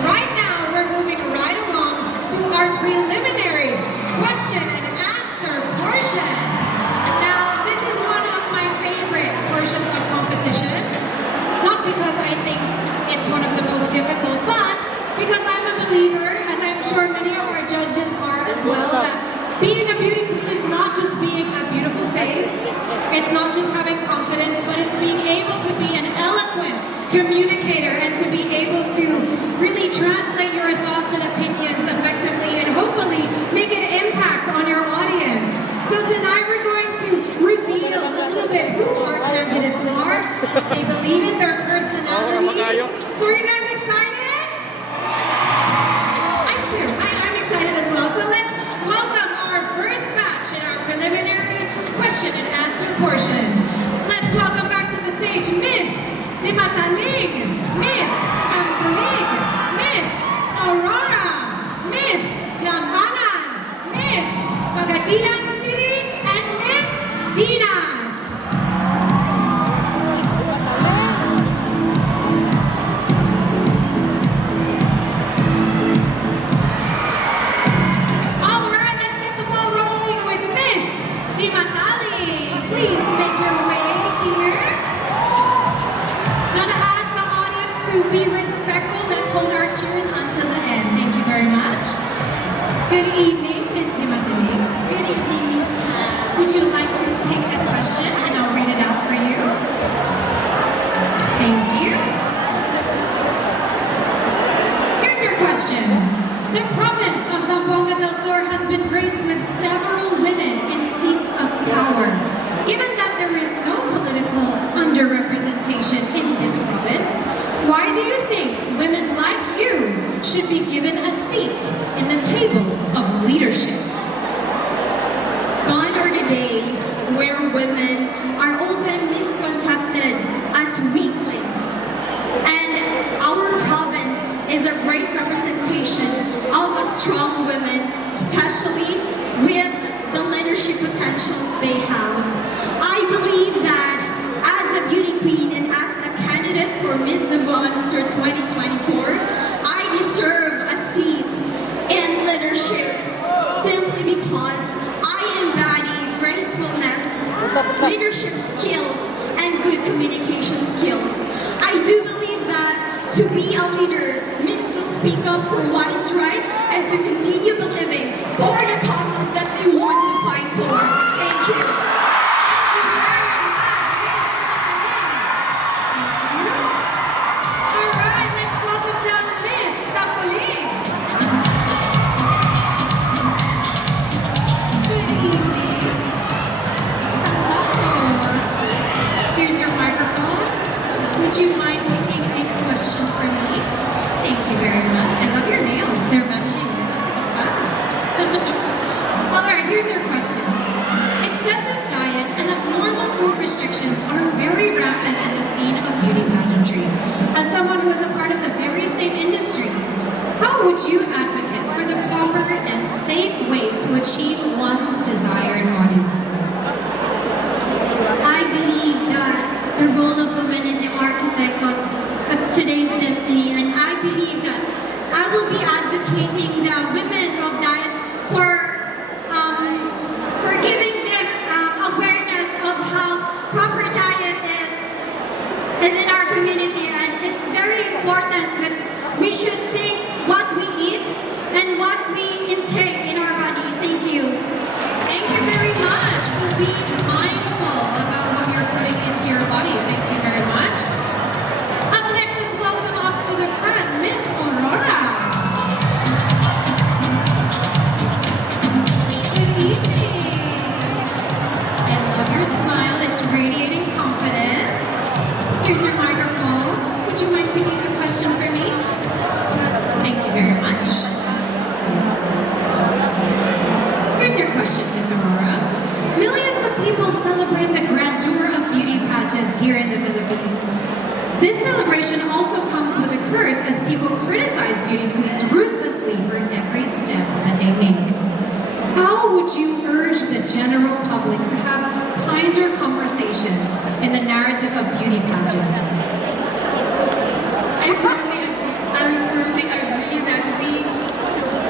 right now we're moving right along to our preliminary question and answer portion. Now, this is one of my favorite portions of competition. Not because I think it's one of the most difficult, but because I'm a believer, as I'm sure many of our judges are as well, that being a beauty queen is not just being a beautiful face, it's not just having confidence, but it's being able to be an eloquent communicator and to be able to really translate your thoughts and opinions effectively and hopefully make an impact on your audience. So tonight we're going to reveal a little bit who our candidates are, what they believe in, their personalities. So are you guys excited? I'm too. I'm excited as well. So let's welcome our first batch in our preliminary question and answer portion. Let's welcome back to the stage Miss Dimataling, Miss Campulig, Miss Aurora, Miss Lambangan, Miss Pagadian City, and Miss Dinas. All right, let's get the ball rolling with Miss Dimataling. Please make your way here. Now to ask the audience to be respectful, let's hold our cheers until the end. Thank you very much. Good evening, Miss Dimataling. Good evening, Miss Cam. Would you like to pick a question and I'll read it out for you? Thank you. Here's your question. The province of Zamboanga Del Sur has been graced with several women in seats of power. Given that there is no political underrepresentation in this province, why do you think women like you should be given a seat in the table of leadership? Gone are the days where women are often misconcepted as weaklings. And our province is a great representation of a strong women, especially with the leadership potentials they have. I believe that as a beauty queen and as a candidate for Miss Zamboanga Del Sur 2024, I deserve a seat in leadership simply because I embody gracefulness, leadership skills, and good communication skills. I do believe that to be a leader means to speak up for what is right and to continue believing for the causes that they want to fight for. Thank you. All right, let's welcome down Miss Tapulig. Good evening. Hello. Here's your microphone. Would you mind picking a question for me? Thank you very much. I love your nails. They're matching. Well, all right, here's your question. Excessive diet and abnormal food restrictions are very rampant in the scene of beauty pageantry. As someone who is a part of the very same industry, how would you advocate for the proper and safe way to achieve one's desired body? I believe that the role of women is the architect of today's destiny, and I believe that I will be advocating the women of diet for giving them awareness of how proper diet is in our community, and it's very important that we should think what we eat and what we intake in our body. Thank you. Thank you very much. So be mindful about what you're putting into your body. Thank you very much. Up next, let's welcome up to the front, Miss Aurora. Good evening. I love your smile. It's radiating confidence. Here's your microphone. Would you mind picking a question for me? Thank you very much. Here's your question, Miss Aurora. Millions of people celebrate the grandeur of beauty pageants here in the Philippines. This celebration also comes with a curse as people criticize beauty queens ruthlessly for every step that they make. How would you urge the general public to have kinder conversations in the narrative of beauty pageants? I firmly agree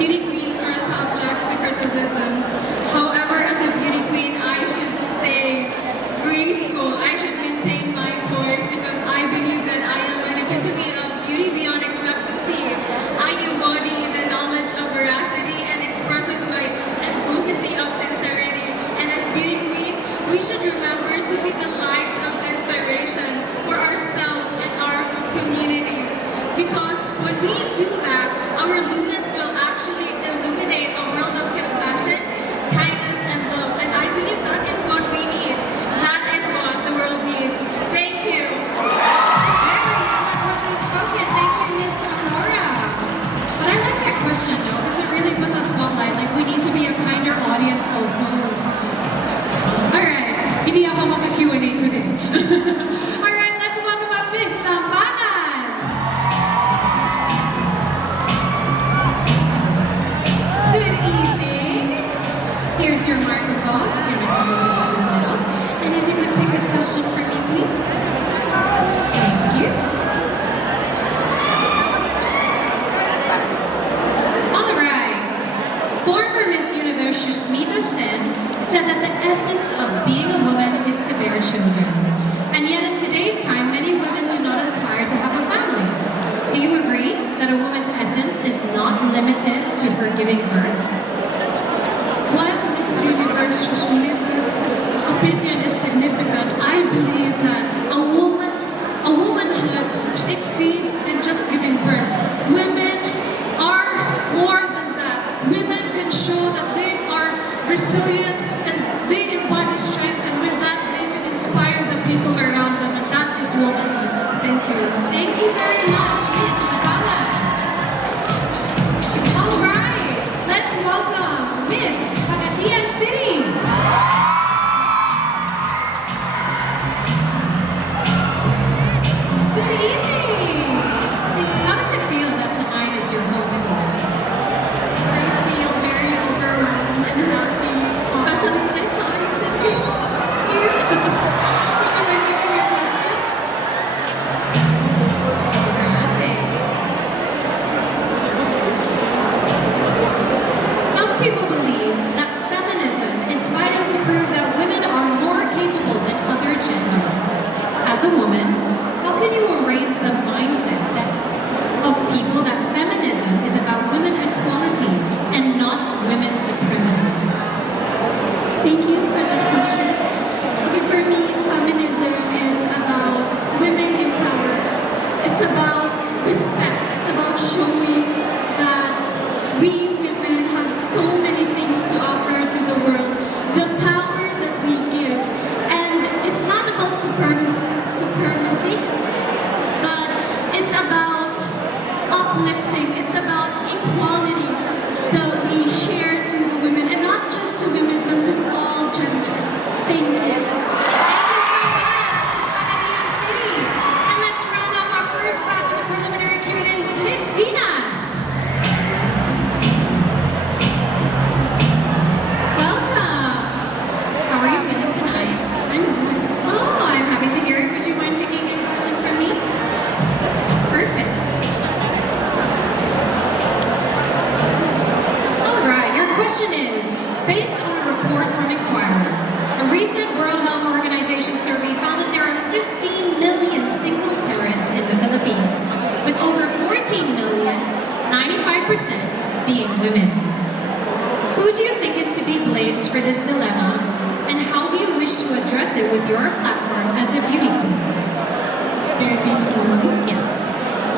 beauty queens are subject to criticisms. However, as a beauty queen, I should stay graceful. I should maintain my voice because I believe that I am an epitome of beauty beyond expectancy. I embody the knowledge of veracity and expresses my advocacy of sincerity. And as beauty queen, we should remember to be the lights of inspiration for ourselves and our community. Because when we do that, our lumens will actually illuminate a world of compassion, kindness, and love. And I believe that is what we need. That is what the world needs. Thank you. Very eloquently spoken. Thank you, Miss Aurora. But I like that question though, because it really puts a spotlight. Like we need to be a kinder audience also. Alright, hindi ako magka-Q&A today. Alright, let's welcome up Miss Lambangan. Good evening. Here's your microphone. Your microphone to the middle. And if you could pick a question for me, please. Thank you. All right. Former Miss Universe Shushmita Sen said that the essence of being a woman is to bear children. And yet in today's time, many women do not aspire to have a family. Do you agree that a woman's essence is not limited to her giving birth? While Miss Universe Shushmita's opinion is significant, I believe that a womanhood exceeds in just giving birth. Women are more than that. Women can show that they are resilient and they embody strength, and with that they can inspire the people around them, and that is womanhood. Thank you. Thank you very much, Miss Lambangan. All right, let's welcome Miss Pagadian City. Good evening. How does it feel that tonight is your home floor? I feel very overwhelmed and happy, especially when I saw you today. Would you like to give me a question? Alright. Some people believe that feminism is fighting to prove that women are more capable than other genders. As a woman, how can you erase the mindset of people that feminism is about women equality and not women's supremacy? Thank you for that question. Okay, for me, feminism is about women empowerment. It's about respect. It's about showing that we women have so many things to offer to the world. The power that we give. And it's not about supremacy, but it's about uplifting. It's about equality that we share to the women, and not just to women, but to all genders. Thank you. Thank you so much, Miss Pagadian City. And let's round up our first batch of the preliminary Q&A with Miss Dinas. Welcome. How are you feeling tonight? I'm good. Oh, I'm happy to hear it. Would you mind picking a question from me? Perfect. All right, your question is, based on a report from Inquirer, a recent World Health Organization survey found that there are 15 million single parents in the Philippines, with over 14 million, 95% being women. Who do you think is to be blamed for this dilemma, and how do you wish to address it with your platform as a beauty queen? Yes.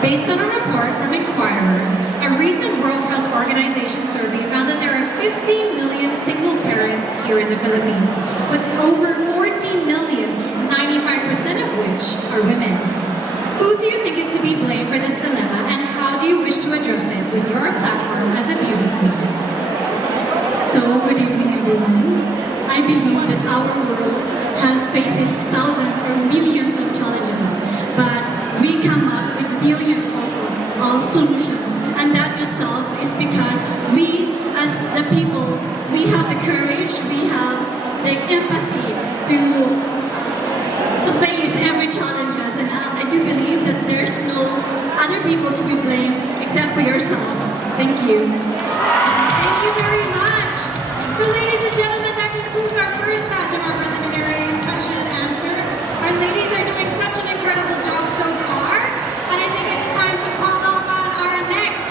Based on a report from Inquirer, a recent World Health Organization survey found that there are 15 million single parents here in the Philippines, with over 14 million, 95% of which are women. Who do you think is to be blamed for this dilemma, and how do you wish to address it with your platform as a beauty queen? So, good evening everyone. I believe that our world has faces thousands or millions of challenges, but we come up with billions also of solutions. And that itself is because we, as the people, we have the courage, we have the empathy to face every challenges. And I do believe that there's no other people to be blamed stand for yourself. Thank you. Thank you very much. So ladies and gentlemen, that concludes our first batch of our preliminary question and answer. Our ladies are doing such an incredible job so far, and I think it's time to call up on our next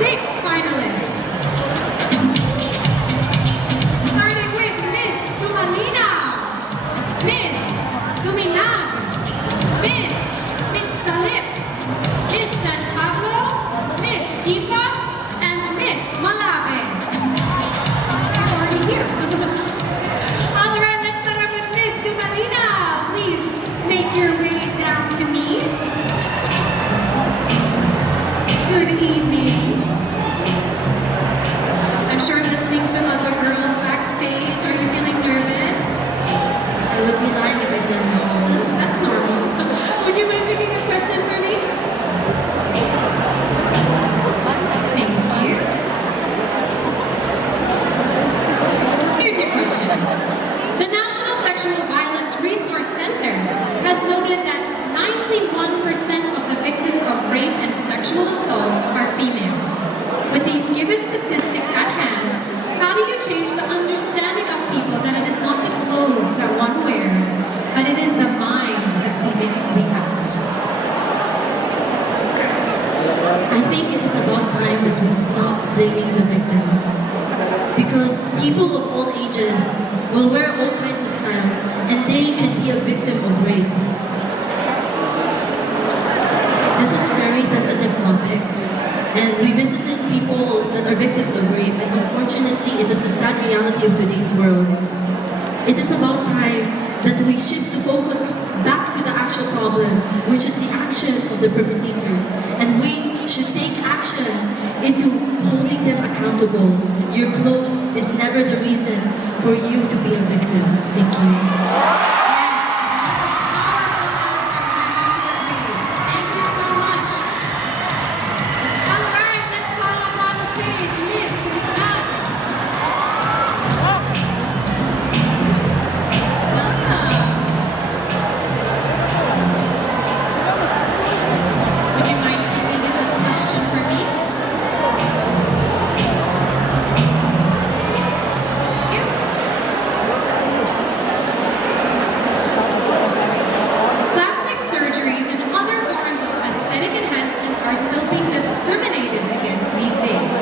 6 finalists. Starting with Miss Tumalina, Miss Tuminag, Miss Mitsalip, Miss San Pablo, Miss Gipas, and Miss Malave. I'm already here. All right, let's start off with Miss Tumalina. Please make your way down to me. Good evening. I'm sure listening to other girls backstage, are you feeling nervous? I would be lying if I said no. That's normal. Would you mind picking a question for me? Thank you. Here's your question. The National Sexual Violence Resource Center has noted that 91% of the victims of rape and sexual assault are female. With these given statistics at hand, how do you change the understanding of people that it is not the clothes that one wears, but it is the mind that commits the act? I think it is about time that we stop blaming the victims. Because people of all ages will wear all kinds of styles and they can be a victim of rape. This is a very sensitive topic and we visited people that are victims of rape and unfortunately it is the sad reality of today's world. It is about time that we shift the focus back to the actual problem, which is the actions of the perpetrators. And we should take action into holding them accountable. Your clothes is never the reason for you to be a victim. Thank you. Yes, that's a powerful answer, and I have to agree. Thank you so much. All right, let's call up on the stage Miss Tuminag. Welcome. Would you mind picking up a question for me? Yeah. Plastic surgeries and other forms of aesthetic enhancements are still being discriminated against these days.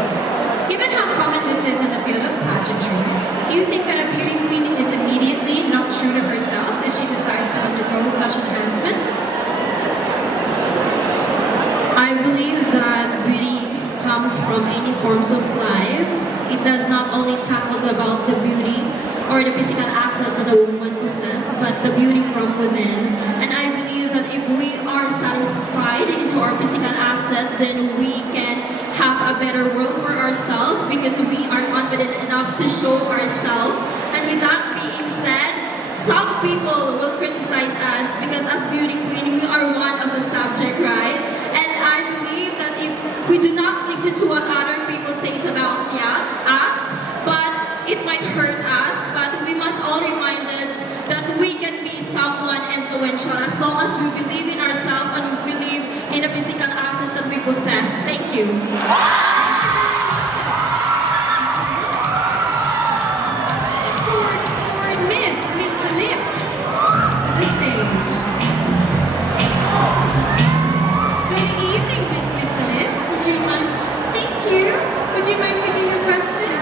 Given how common this is in the field of pageantry, do you think that a beauty queen is immediately not true to herself if she decides to undergo such enhancements? I believe that beauty comes from any forms of life. It does not only tackle about the beauty or the physical asset that a woman possesses, but the beauty from within. And I believe that if we are satisfied into our physical asset, then we can have a better world for ourselves because we are confident enough to show ourselves. And with that being said, some people will criticize us because as beauty queen, we are one of the subject, right? And I believe that if we do not listen to what other people say about us, but it might hurt us, but we must all reminded that we can be someone influential as long as we believe in ourselves and we believe in the physical asset that we possess. Thank you. Let's forward Miss Mitsalip to the stage. Good evening, Miss Mitsalip. Would you mind? Thank you. Would you mind picking a question?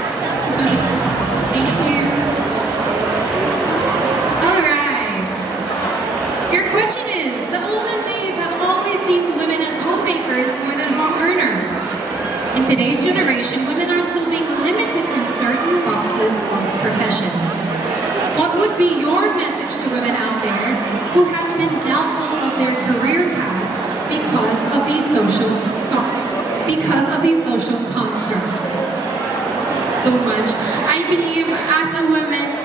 Thank you. All right. Your question is, the olden days have always deemed women as homemakers more than home earners. In today's generation, women are still being limited to certain boxes of profession. What would be your message to women out there who have been doubtful of their career paths because of these social constructs? So much. I believe as a woman,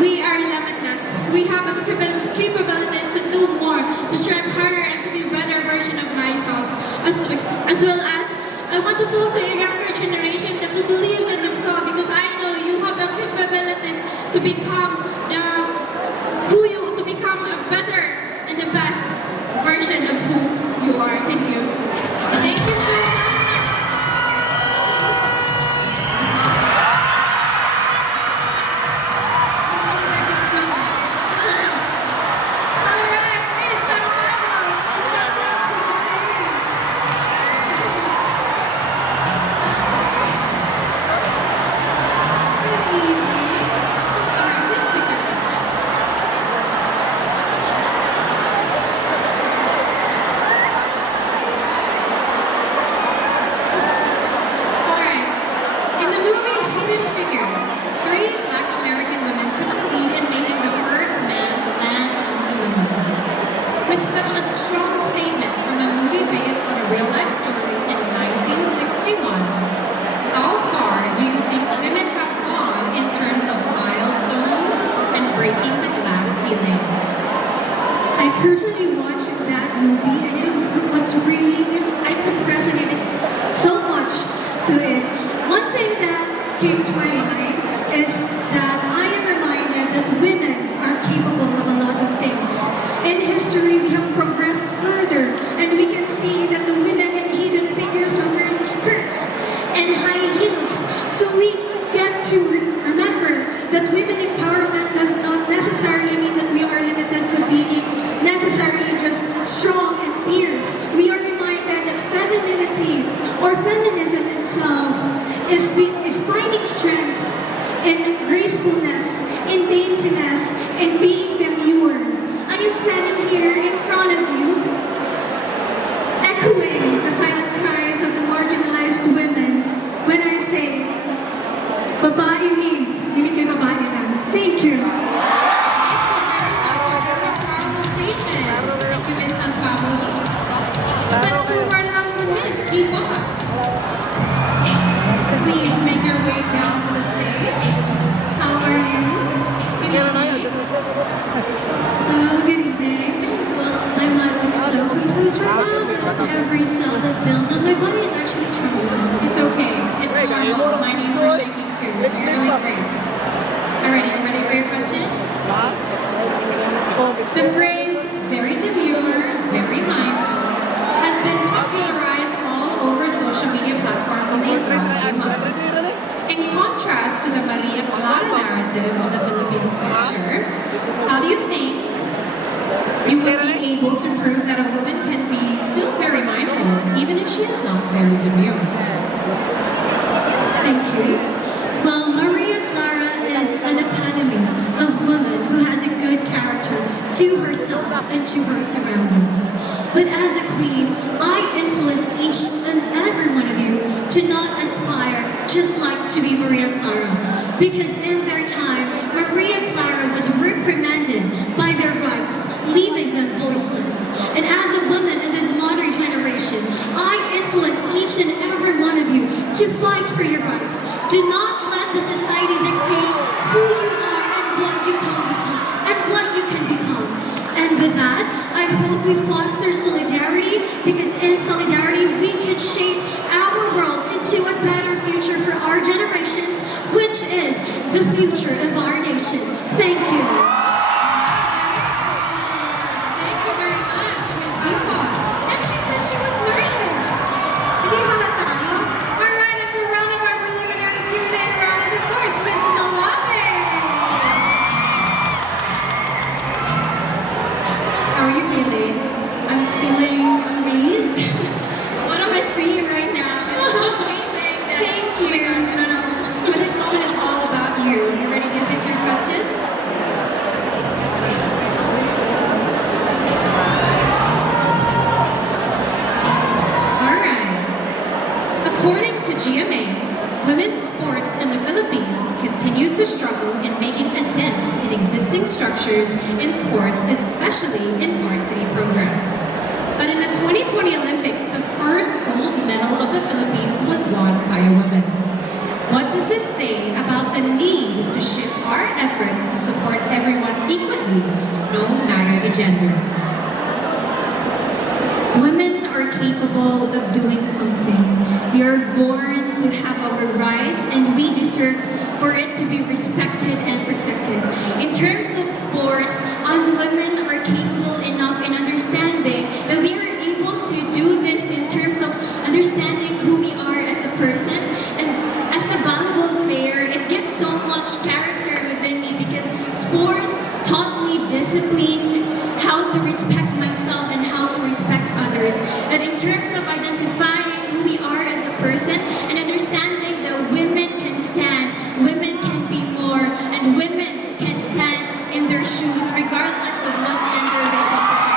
we are limitless. We have the capabilities to do more, to strive harder, and to be a better version of myself. As well as, I want to tell to a younger generation that to believe in themselves because I know you have the capabilities to become to become a better and the best version of who you are. Thank you. Thank you so much. three Black American women took the lead in making the first man land on the moon. With such a strong statement from a movie based on a real-life story in 1961, how far do you think women have gone in terms of milestones and breaking the glass ceiling? I personally watched that movie and it was really, I could resonate so much to it. One thing that came to my mind is that I am reminded that women are capable of a lot of things. In history, we have progressed further and we can see that the women in hidden figures were wearing skirts and high heels. So we get to remember that women empowerment does not necessarily mean that we are limited to being necessarily just strong and fierce. We are reminded that femininity or feminism itself is finding strength in gracefulness, in daintiness, in being demure. I am standing here in front of you, echoing the silent cries of the marginalized women when I say, babae mi, dili kay babae lang. Thank you. Thank you very much. It's a very powerful statement. Thank you, Miss San Pablo. Let's move right along to Miss Key Boss. Please make your way down to the stage. How are you? Good evening. Hello, good evening. Well, I'm not so composed right now that every cell that builds on my body is actually trembling. It's okay. It's normal. My knees were shaking too, so you're doing great. Alrighty, you ready for your question? The phrase, very demure, very mindful, has been popularized all over social media platforms in these last few months. In contrast to the Maria Clara narrative of the Filipino culture, how do you think you would be able to prove that a woman can be still very mindful, even if she is not very demure? Thank you. Well, Maria Clara is an epitome of woman who has a good character to herself and to her surroundings. But as a queen, I influence each and every one of you to not aspire just like to be Maria Clara. Because in their time, Maria Clara was reprimanded by their rights, leaving them voiceless. And as a woman in this modern generation, I influence each and every one of you to fight for your rights. Do not let the society dictate who you are and what you can become. And with that, I hope we foster solidarity, because in solidarity we can shape our world into a better future for our generations, which is the future of our nation. Thank you. Thank you very much, Ms. Vivas. And she said she was nervous. Hindi pala tayo. Alright, and to round up our preliminary Q&A round is, of course, Ms. Malave. How are you feeling? I'm feeling amazed. What am I seeing right now? It's so amazing that Thank you. Oh my God, I don't know. But this moment is all about you. You ready to pick your question? Alright. According to GMA, women's sports in the Philippines continues to struggle in making a dent in existing structures in sports, especially in varsity programs. But in the 2020 Olympics, the first gold medal of the Philippines was won by a woman. What does this say about the need to shift our efforts to support everyone equally, no matter the gender? Women are capable of doing something. We are born to have our rights, and we deserve for it to be respected and protected. In terms of sports, as women are capable enough in understanding that we are able to do this in terms of understanding who we are as a person, and as a valuable player, it gives so much character within me, because sports taught me discipline, how to respect myself and how to respect others. And in terms of identifying who we are as a person and understanding that women can stand, women can be more, and women can stand in their shoes regardless of what gender they identify.